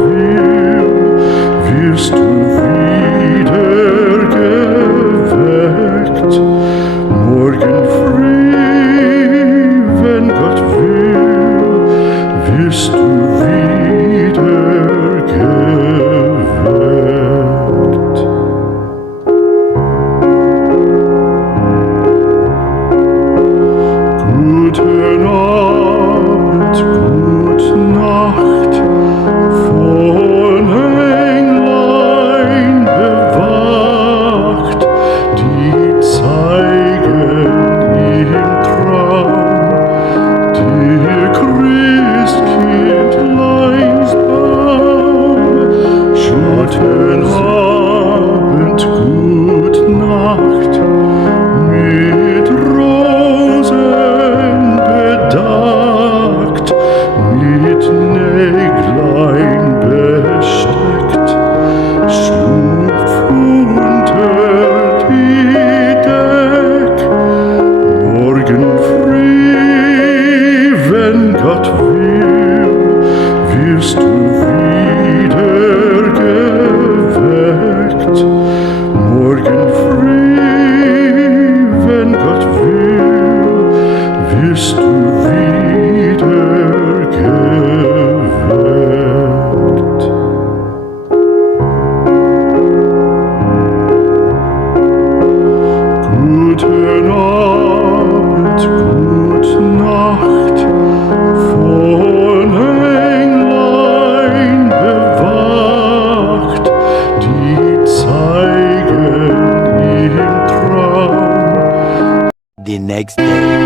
will, wirst du wieder geweckt. Morgen früh, wenn Gott will, wirst du wieder geweckt. Guten Abend, gute Nacht, von Englein bewacht, die zeigen im Traum dir Christkindleins Baum. Guten Abend, gute Nacht, mit Rosen bedeckt, mit Näglein besteckt, schlupf unter die Deck. Morgen früh, wenn Gott will, wirst du wieder geweckt. Morgen früh, wenn Gott will, wirst du wieder geweckt. Guten Abend, gute Nacht, von Englein bewacht, die zeigen im Traum. The next day.